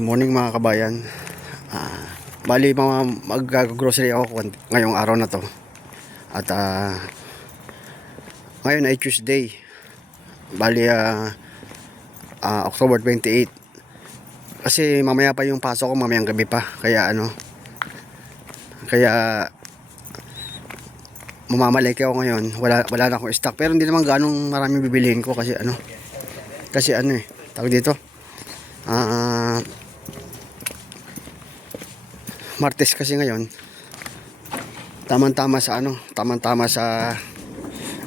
Good morning mga kabayan. Bali mag-grocery ako ngayong araw na to. At ngayon ay Tuesday. Bali October 28. Kasi mamaya pa yung pasok ko, mamayang gabi pa. Kaya mamamalengke ako ngayon. Wala na akong stock. Pero hindi naman ganong maraming bibilihin ko kasi tawag dito. Martes kasi ngayon. Tamang-tama sa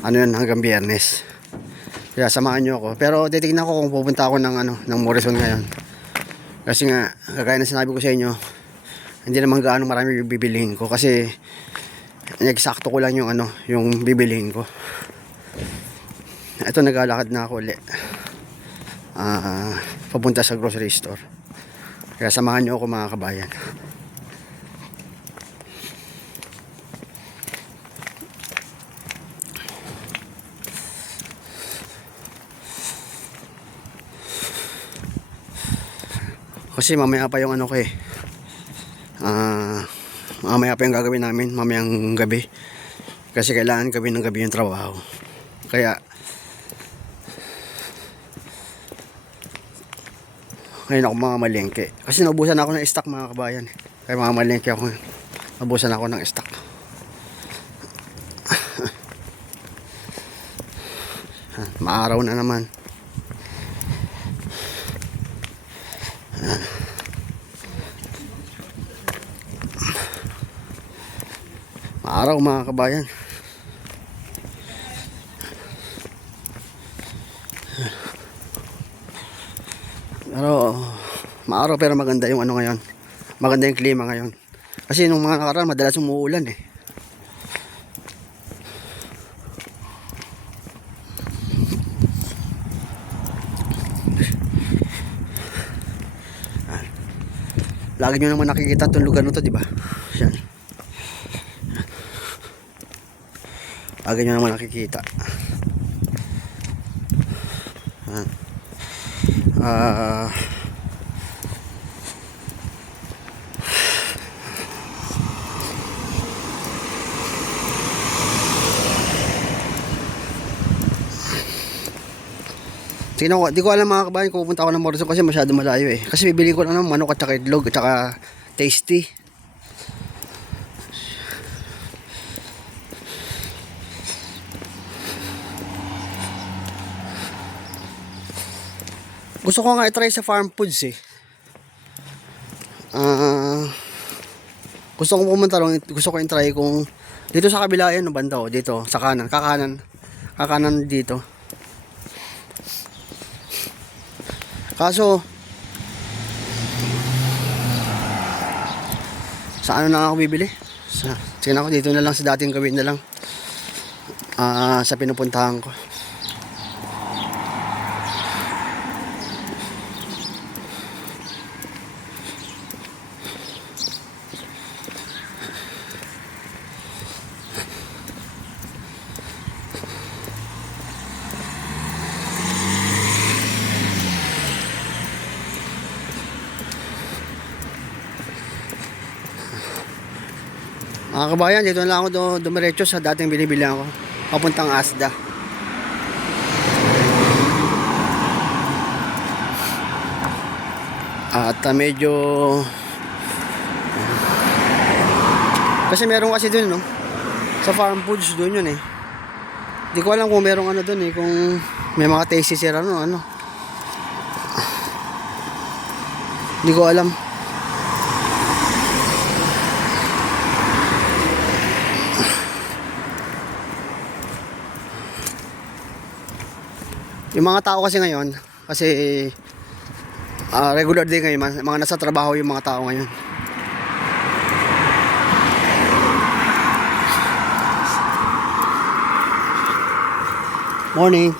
hanggang Biyernes. Kaya samahan niyo ako. Pero titignan ko kung pupunta ako ng Morrison ngayon. Kasi nga, kagaya na sinabi ko sa inyo, hindi naman gaano marami bibilihin ko kasi eksakto ko lang yung bibilihin ko. Ito, naglalakad na ako ulit. Papunta sa grocery store. Kaya samahan niyo ako mga kabayan. Kasi mamaya pa yung mamaya pa yung gagawin namin mamayang gabi. Kasi kailangan gawin ng gabi yung trabaho. Kaya ngayon ako mamamalengke. Kasi naubusan ako ng stock mga kabayan. Kaya mamamalengke ako. Naubusan ako ng stock. Maaraw na naman. Maaraw mga kabayan. Pero maaraw pero maganda yung ngayon. Maganda yung klima ngayon. Kasi nung mga nakaraan madalas umuulan eh. Lagi nyo naman nakikita itong lugar na to, di ba? Yan. Lagi nyo naman nakikita. Di ko alam mga kabayan kung pupunta ako ng Morrison kasi masyado malayo eh. Kasi bibili ko lang ng manok at saka itlog at saka tasty. Gusto ko nga i-try sa farm foods eh. Gusto ko pumunta lang, gusto ko i-try kung dito sa kabila yan, banda o dito sa kanan, kakanan dito. Kaso sa na ako bibili? Sige na ako dito na lang sa dating gawin na lang. Sa pinupuntahan ko. Mga kabayan, dito na lang ako dumiretso sa dating binibilihan ko. Papuntang Asda. At medyo kasi meron kasi dun sa farm foods dun yun eh. Di ko alam kung merong dun eh, kung may mga tasty sira Di ko alam. Yung mga tao kasi ngayon, regular day ngayon, mga nasa trabaho yung mga tao ngayon. Morning.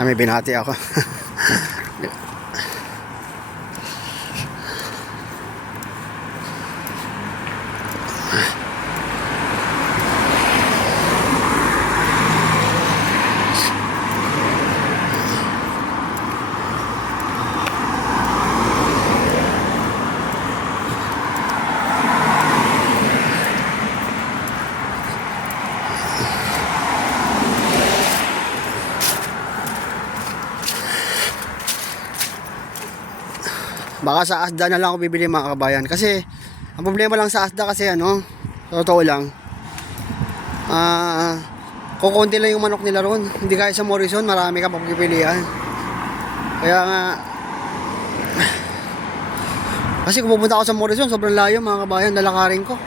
May binati ako. Baka sa Asda na lang ako bibili mga kabayan. Kasi ang problema lang sa Asda kasi ano, sa totoo lang, kukunti lang yung manok nila ron. Hindi kaya sa Morrison, marami ka pagpipilian. Kaya nga, kasi kung pupunta ako sa Morrison, sobrang layo mga kabayan, lalakarin ko.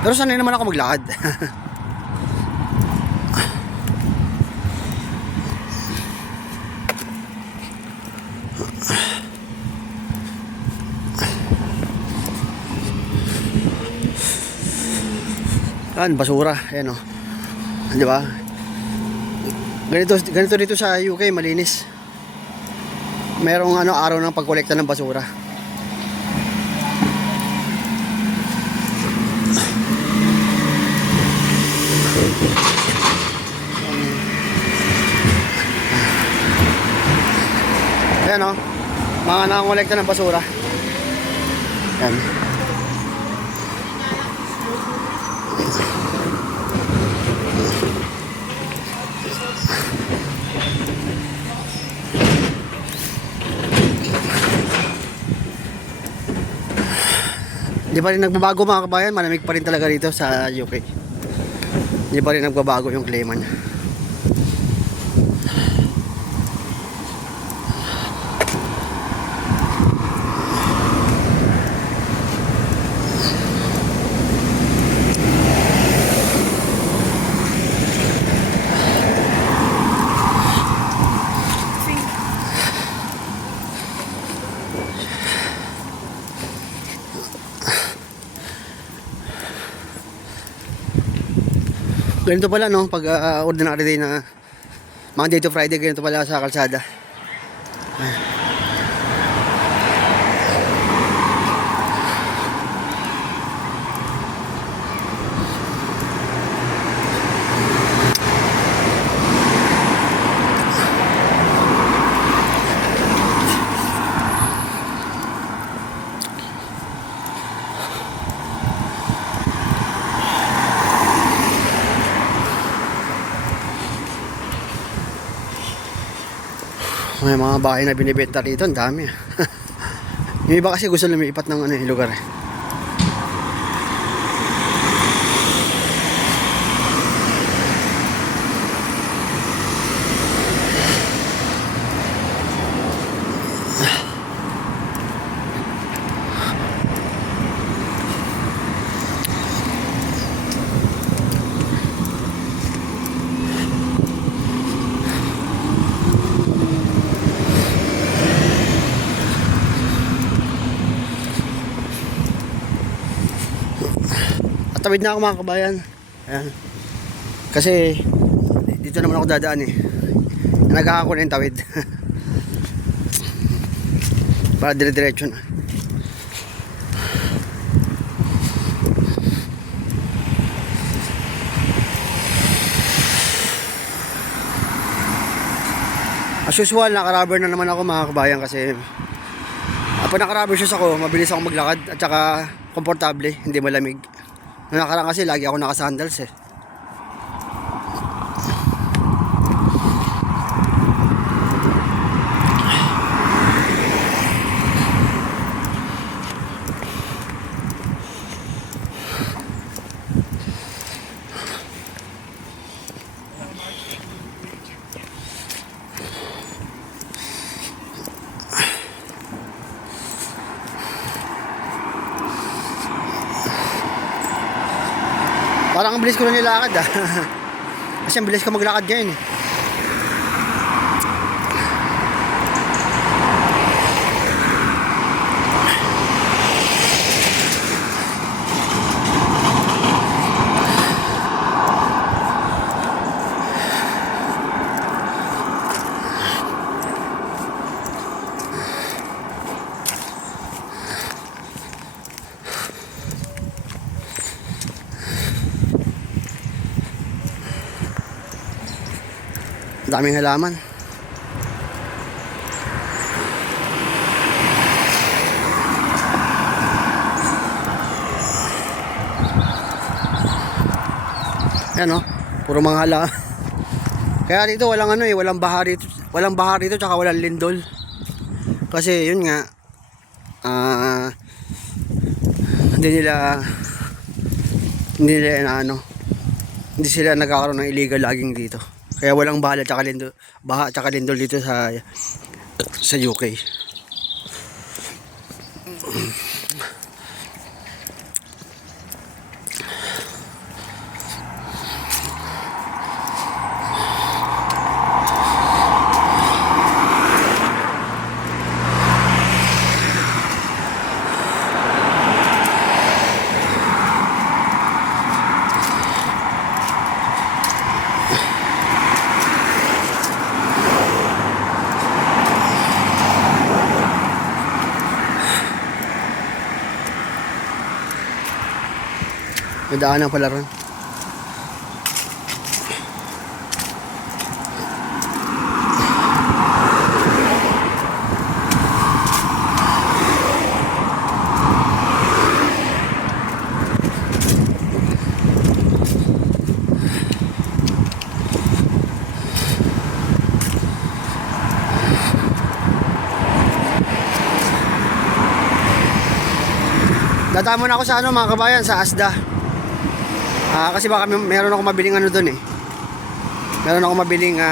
Pero sanay naman ako maglakad. Yan, basura. Ayan o. Di ba? Ganito dito sa UK, malinis. Merong ano, araw ng pagkolekta ng basura. Ayan o. Mga nakangolekta ng basura. Ayan. Hindi pa rin nagbabago mga kabayan, malamig pa rin talaga dito sa UK. Hindi pa rin nagbabago yung klima niya. Ganito pala no, pag ordinary day na Monday to Friday, ganito pala sa kalsada. May mga bahay na binibenta rito, ang dami. Yung iba kasi gusto lumipat ng ano, lugar. At tawid na ako mga kabayan. Ayan. Kasi dito naman ako dadaan eh. Nagahan ko na yung tawid. Para dire-diretso na. As usual, naka-rubber na naman ako mga kabayan kasi pag naka-rubber shoes ako, mabilis ako maglakad at saka komportable, hindi malamig. Noong nakaraan kasi lagi ako naka-sandals eh. Parang ang bilis ko na nilakad ah. Kasi ang bilis ko maglakad ngayon eh. Daming halaman. Yan oh, puro mga halaman. Kaya dito walang ano eh, walang baha dito tsaka walang lindol. Kasi yun nga, hindi nila hindi nila na ano, hindi sila nagkakaroon ng illegal logging dito. Kaya walang baha tsaka lindol dito sa UK. May daanan pala ron. Dadaan muna ako sa ano mga kabayan, sa Asda. Kasi baka meron ako mabiling ano doon eh. Meron ako mabiling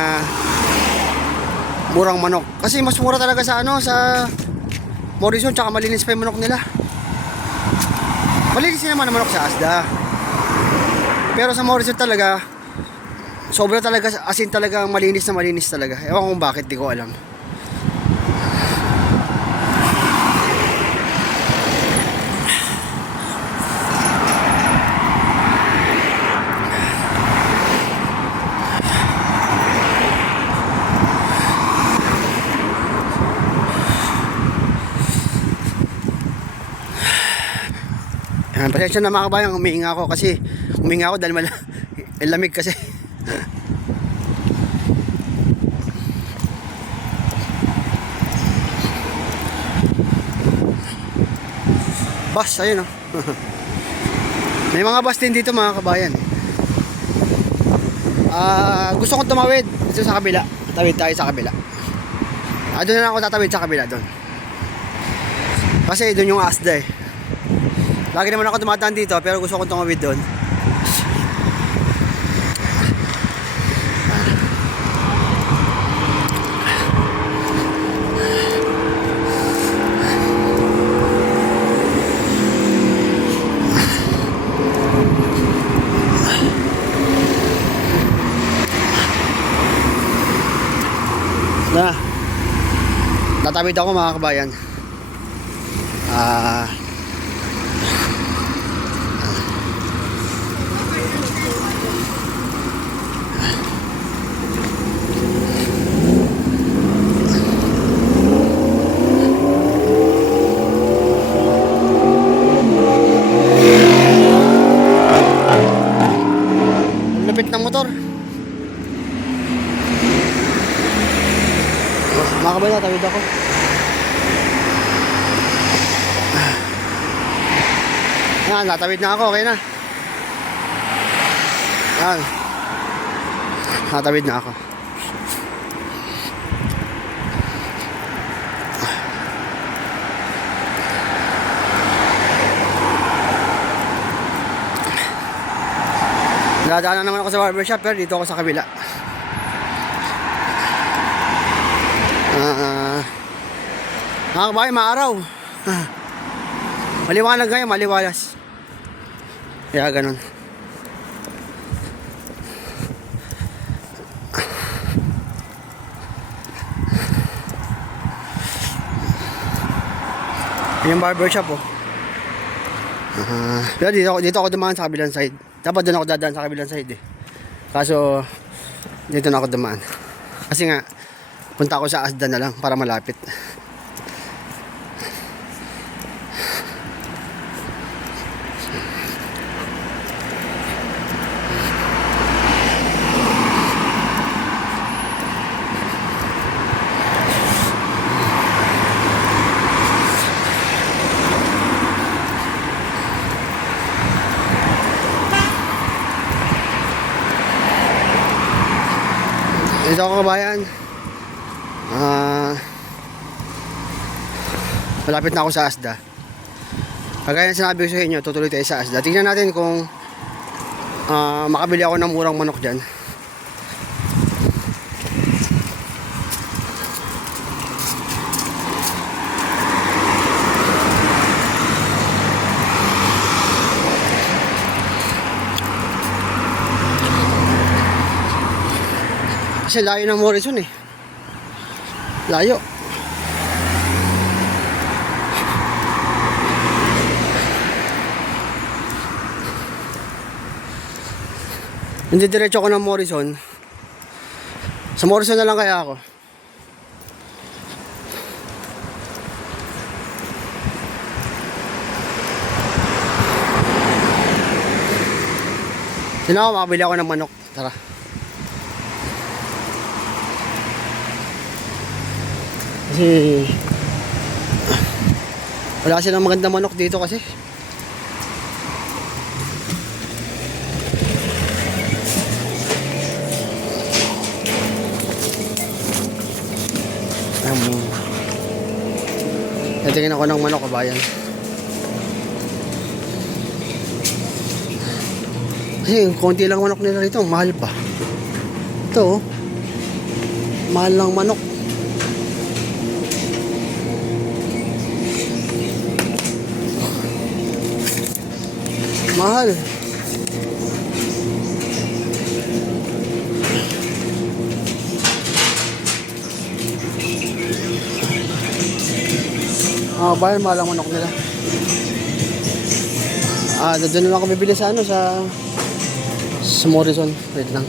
murang manok. Kasi mas mura talaga sa ano, sa Morrison, tsaka malinis pa yung manok nila. Malinis naman ang manok sa Asda. Pero sa Morrison talaga, sobra talaga, asin talaga, malinis talaga. Ewan kung bakit, di ko alam. Yan, pasensya na mga kabayan, umiinga ako kasi dahil lamig kasi. Bus, ayun oh. May mga bus din dito mga kabayan. Gusto kong tumawid dito sa kabila. Tawid tayo sa kabila. Doon na lang ako tatawid sa kabila doon. Kasi doon yung Asda eh. Lagi naman ako dumadaan dito pero gusto kong tumawid doon. Tatawid ako mga kabayan. Lupit ng motor. Mga kabayan, tatawid ako. Yan, natawid na ako, okay na. Yan. Natawid na ako. Dadaanan naman ako sa barbershop pero dito ako sa kabila. Mga kabayan, maaraw. Maliwanag ngayon, maliwalas. Kaya ganun. Yung barbershop oh. Pero dito ako dumaan sa kabilang side. Dapat doon ako dadaan sa kabilang side eh. Kaso dito na ako dumaan. Kasi nga punta ako sa Asda na lang para malapit. Ito ako kabayan. Malapit na ako sa Asda. Kagaya ng sinabi ko sa inyo, tutuloy tayo sa Asda. Tingnan natin kung makabili ako ng murang manok dyan. Kasi layo ng Morrison eh. Layo. Hindi diretso ako ng Morrison. Sa Morrison na lang kaya ako. Sino ako, makabili ako ng manok. Tara. Kasi wala silang magandang manok dito kasi. Natingin ako ng manok, kabayan. Kasi konti lang manok nila rito, mahal pa. Ito, mahal lang manok. Mahal. Bayan, mahal ang manok nila. Doon na lang ako bibili sa sa Morrison. Wait lang.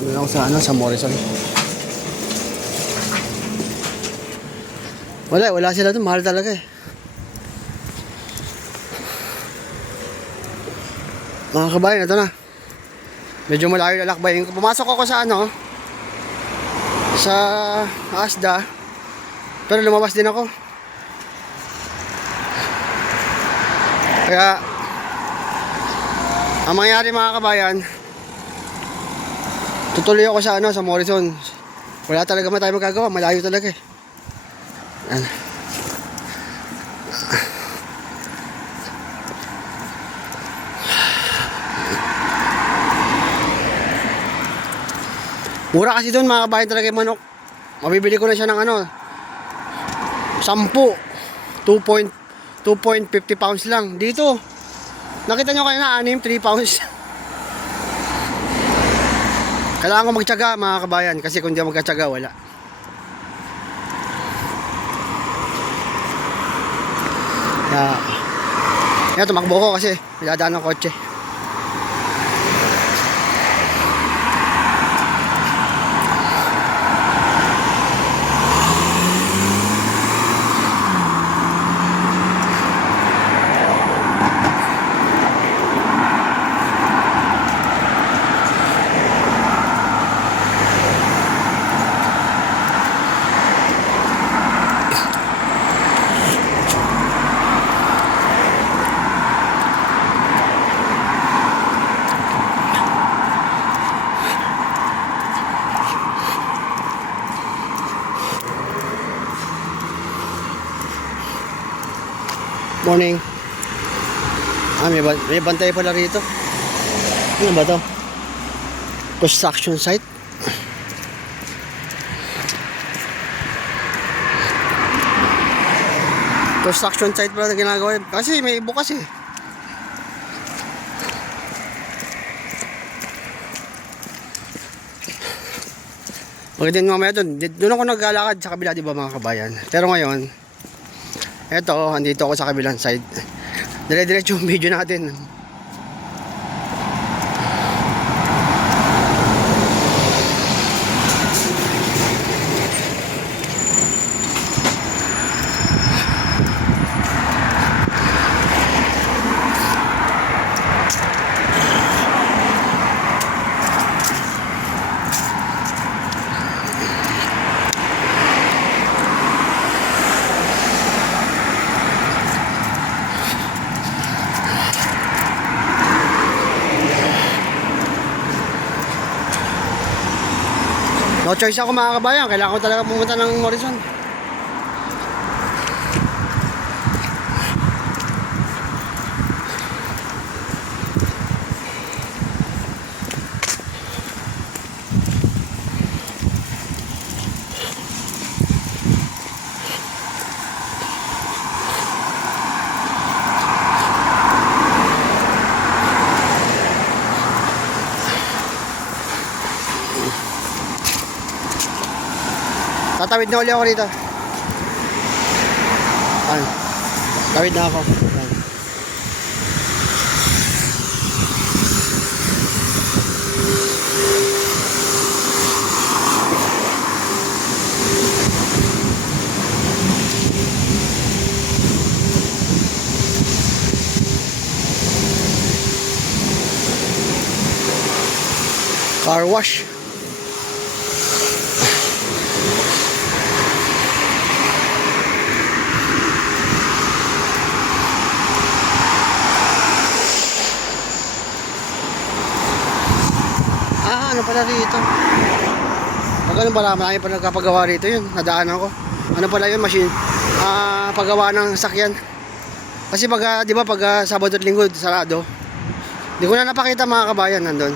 Doon ako sa Morrison. Wala sila doon, mahal talaga eh. Mga kabayan, ito na. Medyo malayo lalakbayin ko. Pumasok ako sa sa Asda. Pero lumabas din ako. Kaya ang mangyari mga kabayan, tutuloy ako sa sa Morrison. Wala talaga tayo magagawa, malayo talaga eh. Yan. Mura kasi doon mga kabayan talaga yung manok. Mabibili ko na siya ng 10, 2.50 pounds lang. Dito, nakita nyo kayo na 3 pounds. Kailangan ko magtiyaga mga kabayan, kasi kung di ako magtiyaga, wala. Kaya tumakbo ko kasi niladaan ng kotse. Morning. May bantay pala rito. Ano ba to? Construction site. Construction site pala na ginagawa. Kasi may bukas eh. Magandang mamaya doon ako naglalakad sa kabila, di ba mga kabayan? Pero ngayon, eto, andito ako sa kabilang side. Dire-diretso yung video natin. No choice ako mga kabayan, kailangan ko talaga pumunta ng Morrison. Tatawid na uli ako rito. Ayun. Tawid na ako. Ayun. Car wash. Ano pala rito? Pag ano pala, marami pa nagkapagawa rito yun. Nadaanan ko. Ano pala yun? Machine. Paggawa ng sakyan. Kasi pag, di ba, pag Sabado at Linggo, sarado. Hindi ko na napakita mga kabayan nandun.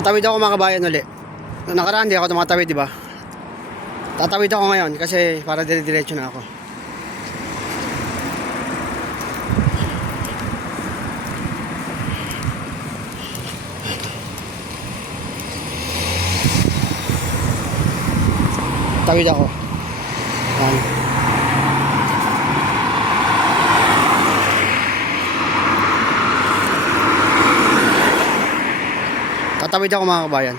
Tatawid ako mga kabayan uli. Noong nakaraan di ako tumatawid, di ba? Tatawid ako ngayon kasi para dire-diretso na ako. Tawid ako. Ayan. Tatawid ako mga kabayan.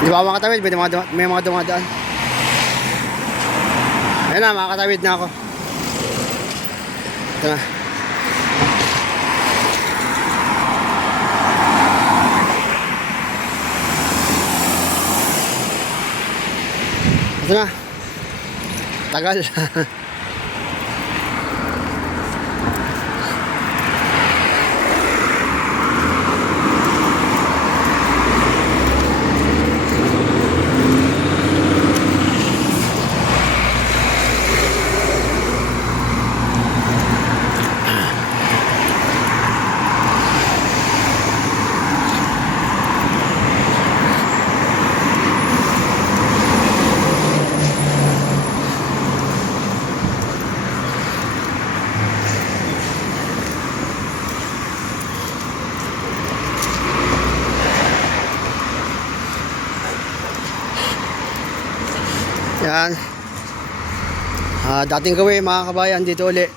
Hindi ba ako makatawid? May mga dumadaan. Ayan na, makakatawid na ako. Ito na. Ito na. Tagal. Yan. Dating gawin mga kabayan dito uli.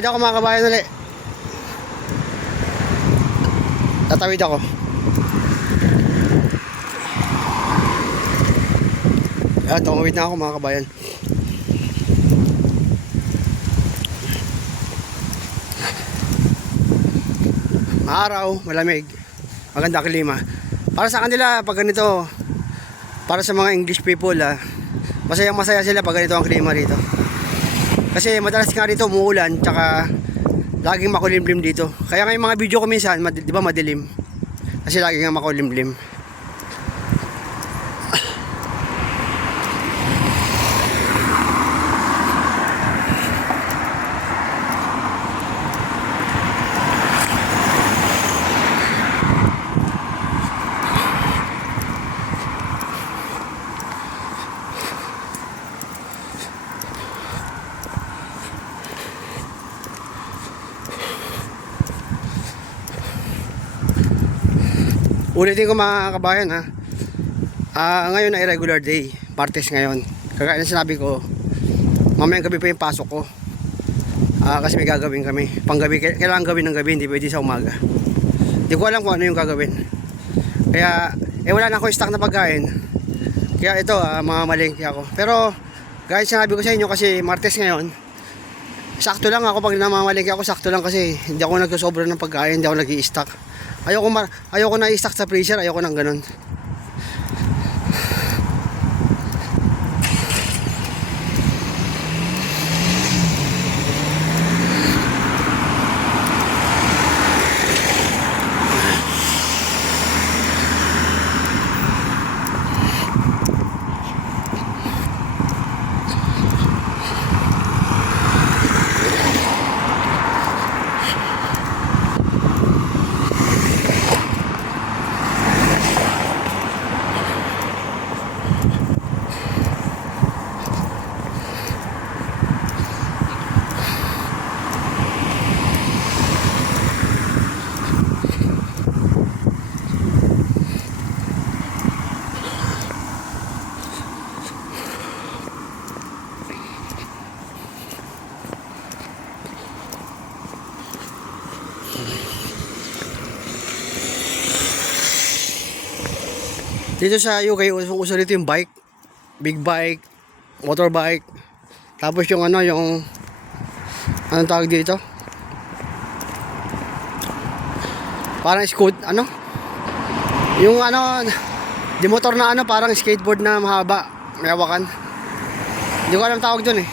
Tatawid ako mga kabayan ulit. Tatawid ako. Tumawid na ako mga kabayan. Maaraw, malamig, maganda klima. Para sa kanila pag ganito, para sa mga English people masayang masaya sila pag ganito ang klima rito. Kasi madalas nga rito umuulan, tsaka laging makulimlim dito. Kaya nga yung mga video ko minsan, di ba madilim? Kasi lagi nga makulimlim. Ulitin ko mga kabayan ngayon na irregular day, Martes ngayon. Kagaya na sinabi ko, mamayang gabi pa yung pasok ko. Kasi may gagawin kami. Panggabi, kailangan gawin ng gabi, hindi pwede sa umaga. Hindi ko alam kung ano yung gagawin. Kaya, wala na ako stock na pagkain. Kaya ito, mamamalengke ako. Pero, guys, sinabi ko sa inyo kasi Martes ngayon, sakto lang ako pag namamalengke ako, sakto lang kasi hindi ako nagsosobra ng pagkain, hindi ako nag-i-stock. Ayoko na i-stock sa freezer, ayoko nang ganun. Dito sa UK, uso dito yung bike, big bike, motorbike. Tapos yung anong tawag dito? Parang yung di motor na parang skateboard na mahaba, may hawakan. Hindi ko alam tawag dun eh.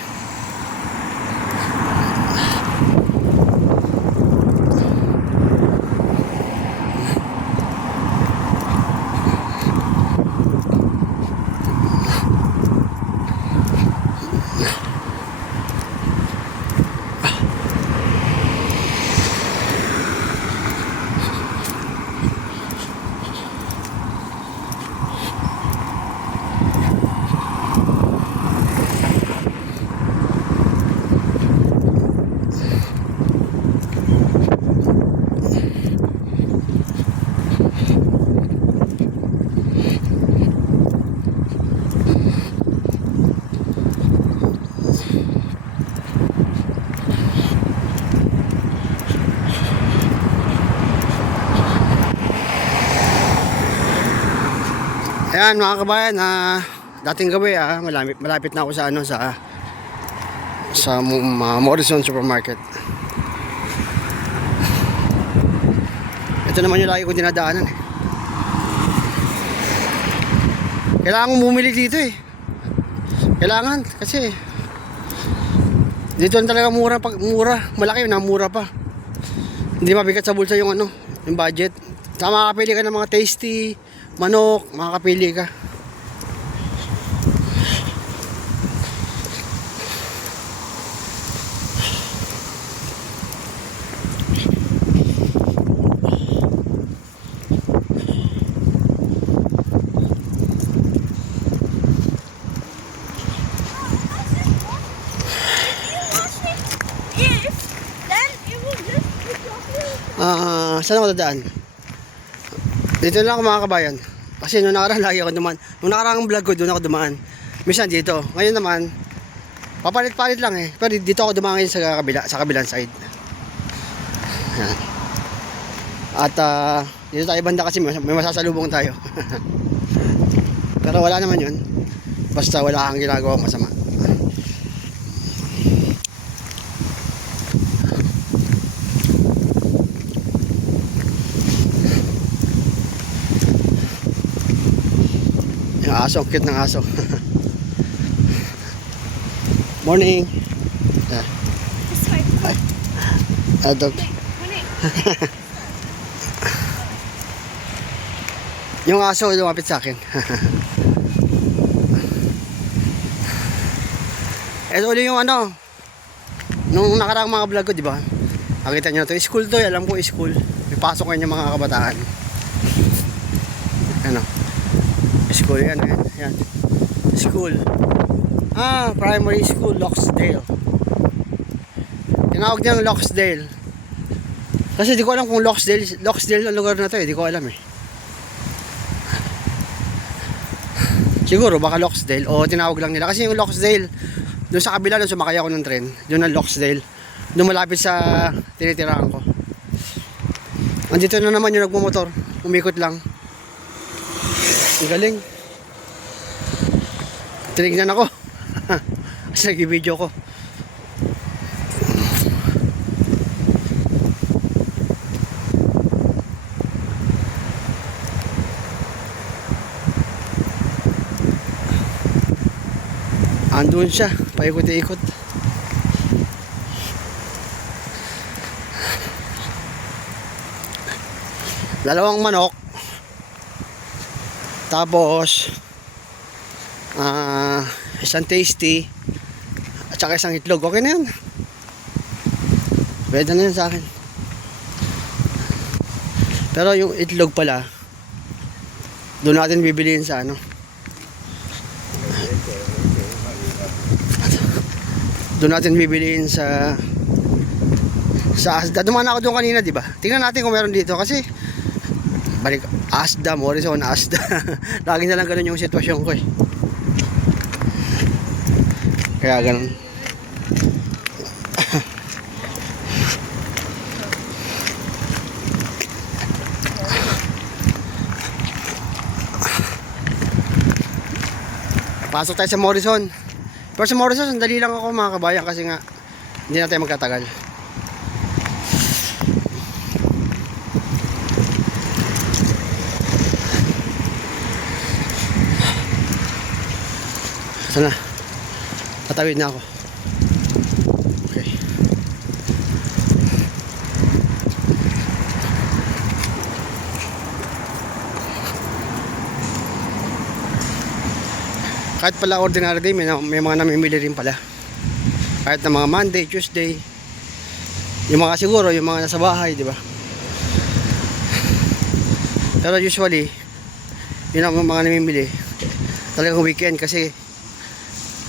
Ayan mga kabayan, dating gabi malapit na ako sa Morrison Supermarket. Ito naman yung lagi kong dinadaanan eh. Kailangan kong bumili dito eh. Kailangan kasi dito lang talaga mura, malaki na mura pa. Hindi mabigat sa bulsa yung yung budget. Sama makakapili ka ng mga tasty manok, makakapili ka. Saan ako dadaan? Dito lang ako mga kabayan. Kasi nung nakaraan lagi ako dumaan. Nung nakaraang vlog ko doon ako dumaan. Minsan dito. Ngayon naman Papalit-palit lang eh. Pero dito ako dumangin sa kabilang side. Yan. At dito tayo banda kasi may masasalubong tayo. Pero wala naman yun. Basta wala kang ginagawa masama. Yung aso, cute ng aso. Morning. Yeah. Ay. Dog. Yung aso lumapit sa akin. Ito ulit yung ano, nung nakaraang mga vlog ko, di ba? Nakita nyo na to, school to, alam ko school. May pasok ngayon yung mga kabataan. Ano? School yan, yan. School. Primary school, Loxdale. Tinawag niya ng Loxdale. Kasi di ko alam kung Loxdale ang lugar na to eh, di ko alam eh. Siguro baka Loxdale o tinawag lang nila. Kasi yung Loxdale, doon sa kabila, doon sumakay ako ng tren. Doon ang Loxdale. Doon malapit sa tinitirahan ko. Andito na naman yung nagmumotor. Umikot lang. Ang galing. Tinignan ako. Kasi nag-video ko. Andun siya, paikot-ikot. Dalawang manok. Tapos isang tasty at saka isang itlog. Okay na yan. Pwede na yan sa akin. Pero yung itlog pala, doon natin bibiliin sa ano. Doon natin bibiliin sa Asda. Dumaan ako doon kanina, di ba? Tingnan natin kung meron dito kasi balik Asda, Morrison, Asda. Lagi na lang ganun yung sitwasyon ko eh. Kaya ganun. Pasok tayo sa Morrison. Pero sa Morrison, sandali lang ako mga kabayan kasi nga hindi na tayo magkatagal. Sana. Tatawid na ako. Okay. Kahit pala ordinary day, may mga namimili rin pala. Kahit na mga Monday, Tuesday. Yung mga siguro, yung mga nasa bahay, di ba? Pero usually, yun ang mga namimili. Talagang weekend kasi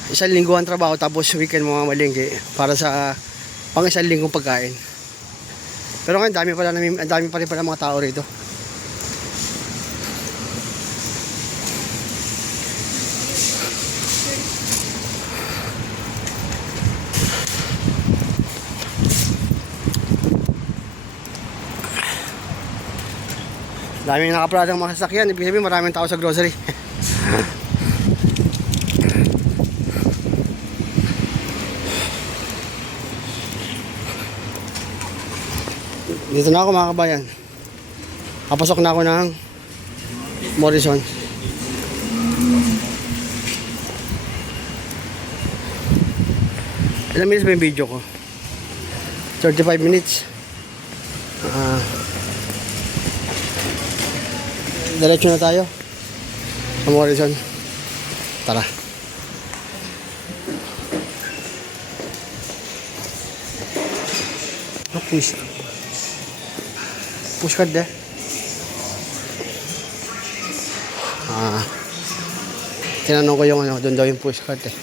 isang linggo ang trabaho tapos weekend mga malingki para sa pang isang linggong pagkain. Pero ngayon, dami pa rin pala mga tao rito. Daming nakaparadang mga sasakyan. Ibig sabihin maraming tao sa grocery. Dito na ako mga kabayan. Kapasok na ako ng Morrison. Ilang minutes ba yung video ko? 35 minutes. Diretso na tayo sa Morrison. Tara. Pushcart deh. Tinanong ko yung ano, doon daw yung pushcart eh.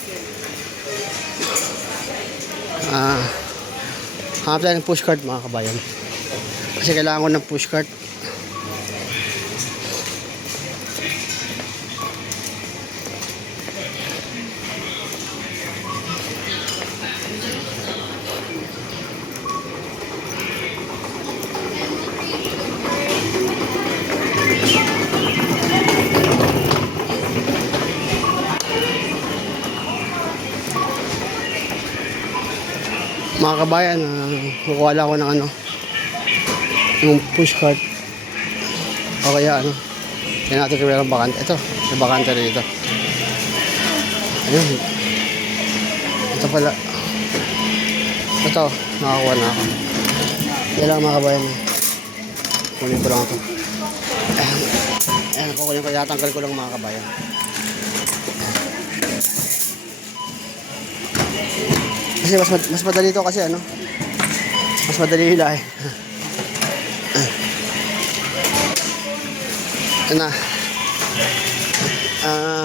Hanap tayo ng pushcart mga kabayan. Kasi kailangan ko ng pushcart. Mga kabayan, kukuha lang ako ng ano, yung pushcart. O kaya ano, kaya natin kaya ng bakante. Ito, may bakante rin dito. Ayun. Ito pala. Ito, nakakuha na ako. Yan lang mga kabayan. Kunin ko lang ito. Ayan, kukunin ko. Yatanggal ko lang mga kabayan. Kasi mas madali ito kasi ano. Mas madali hilahin. Ano na.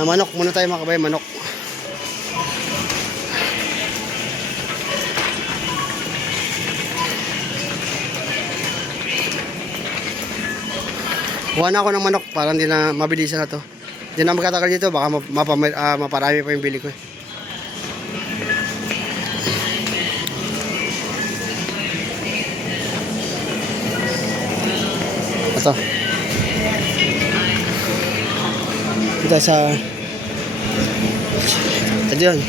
Manok. Muna tayo mga kabayan. Manok. Kuha na ako ng manok para hindi na mabilisan na to. Hindi na magkatagal dito, baka maparami pa yung bili ko eh. Ito. Ito sa ito yun,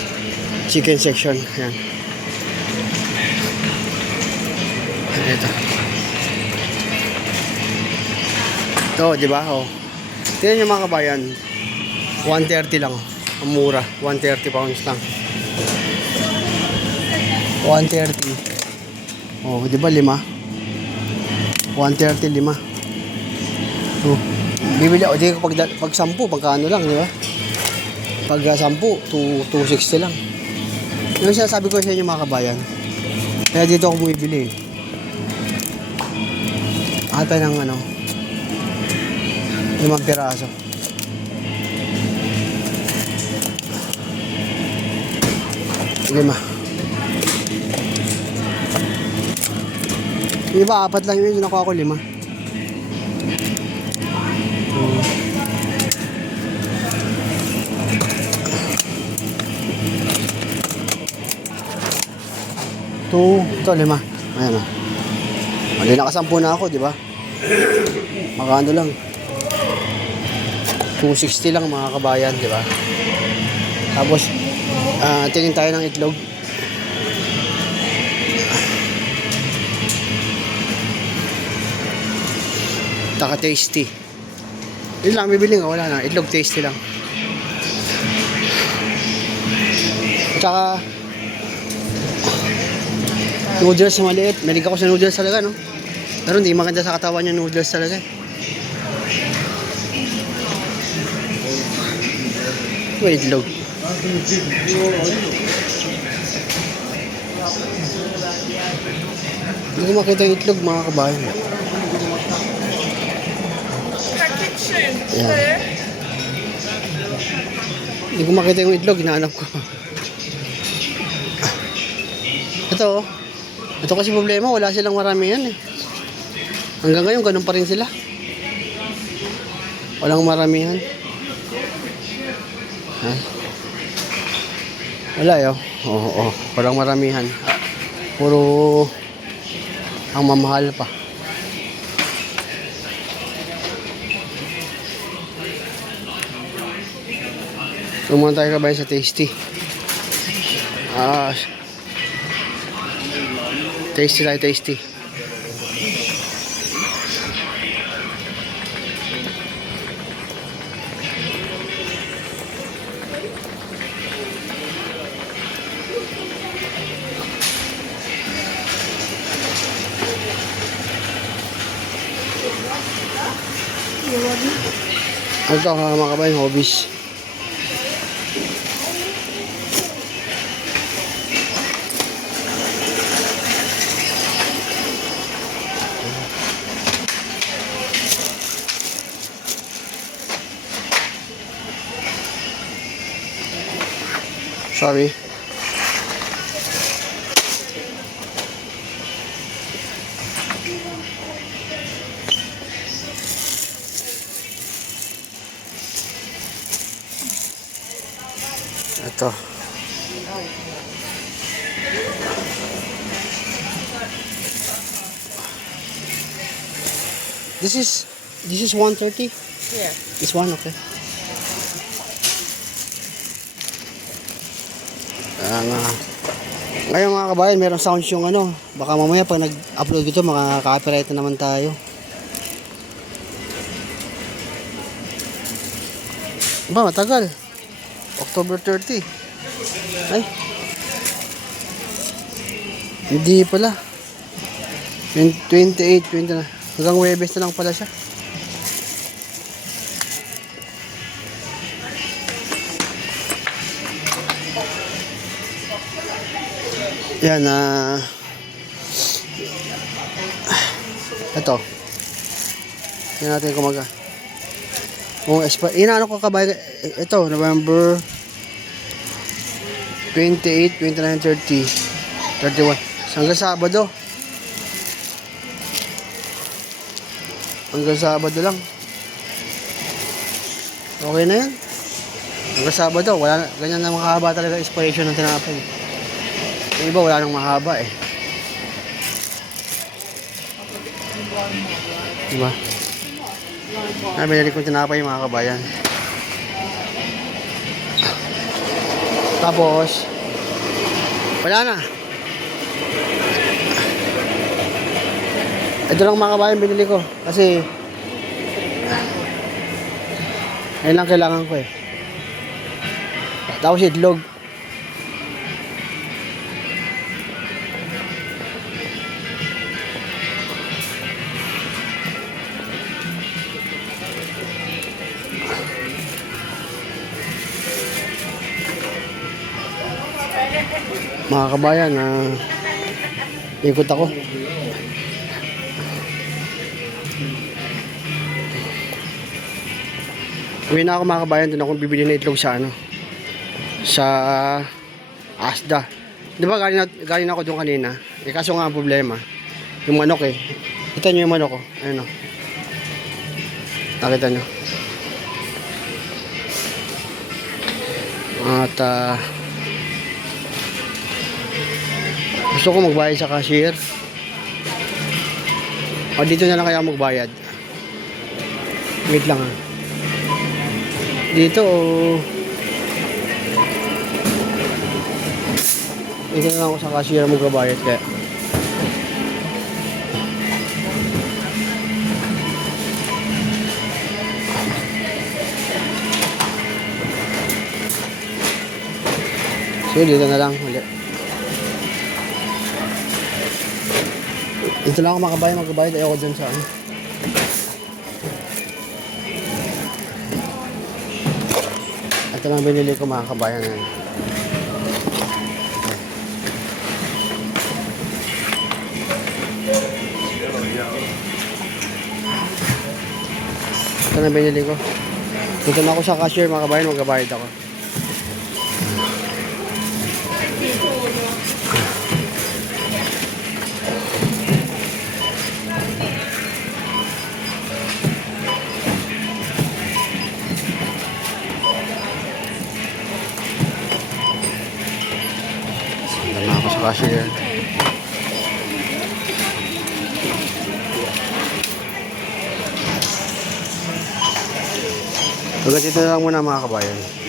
chicken section. Ayan. Ito. Ito, di ba? Oh. Tingnan nyo mga kabayan. 130 lang. Ang mura. 130 pounds lang. 130. Oh, di ba 5? 130, 5. Oh. Bibili ako. Di ko pag 10, pagkano lang, di ba? Pag 10, 260 lang. Yung sinasabi ko sa inyo mga kabayan. Kaya dito ako bumibili. Ata ng ano, 5 piraso. Lima. Yung iba, 4 lang yun. Nakuha ko 5. Ito, 5. Ayan o. Hindi nakasampu na ako, di ba? Makano lang. 260 lang mga kabayan, di ba? Tapos, tingin tayo ng itlog. Taka tasty. Yun lang, bibili nga, wala na. Itlog tasty lang. Tsaka, noodles na maliit. Malig ako sa noodles talaga, no? Pero hindi maganda sa katawan yung noodles talaga. May itlog. Hindi ko makita yung itlog mga kabayan. Ayan. Hindi ko makita yung itlog, hinahanap ko. Ito oh. Ito kasi problema, wala silang marami yan eh. Hanggang ngayon, ganun pa rin sila. Walang maramihan. Ha? Wala yun. Oo, walang maramihan. Puro ang mamahal pa. Sumunod tayo kabayan sa tasty. Tasty tayo, tasty. Ito mga kabayan, hobbies. Sorry. Ito. This is 130? Yeah. This one, okay. Ngayon mga kabayan, meron sounds yung ano. Baka mamaya pag nag-upload ito, makaka-copyright na naman tayo. Ba, matagal. October 30. Ay. Hindi pala. 28, 20 na. Hanggang Webes na lang pala siya. Yan ito. Tingnan natin kung inaano ko kabay ito, November 28, 29, 30, 31. Hanggang Sabado. Hanggang Sabado lang. Okay na yan. Hanggang Sabado, wala, ganyan na makahaba talaga expiration ng tinapay. Yung iba wala nang mahaba eh. Diba? Binili kong tinapay mga kabayan. Tapos wala na. Ito lang mga kabayan binili ko. Kasi ayun lang kailangan ko eh. Tapos itlog. Mga kabayan, ikot ako. Uwi na ako mga kabayan, doon ako bibili ng itlog sa sa Asda. Di ba galing ako doon kanina? Eh kaso nga ang problema, yung manok eh. Kita nyo yung manok ko. Ayun o. Nakita nyo. At gusto ko magbayad sa cashier. O dito na lang kaya magbayad. Wait lang ha. Dito dito na lang ako sa cashier magbayad kaya. So dito na lang ulit. Dito lang ako magbayad. Ayoko dyan sa Ito lang binili ko mga kabayan. Ito lang binili ko. Dito na ako sa cashier mga kabayan. Magbayad ako. Dama ako sa cashier. Hanggang dito na lang muna mga kabayan.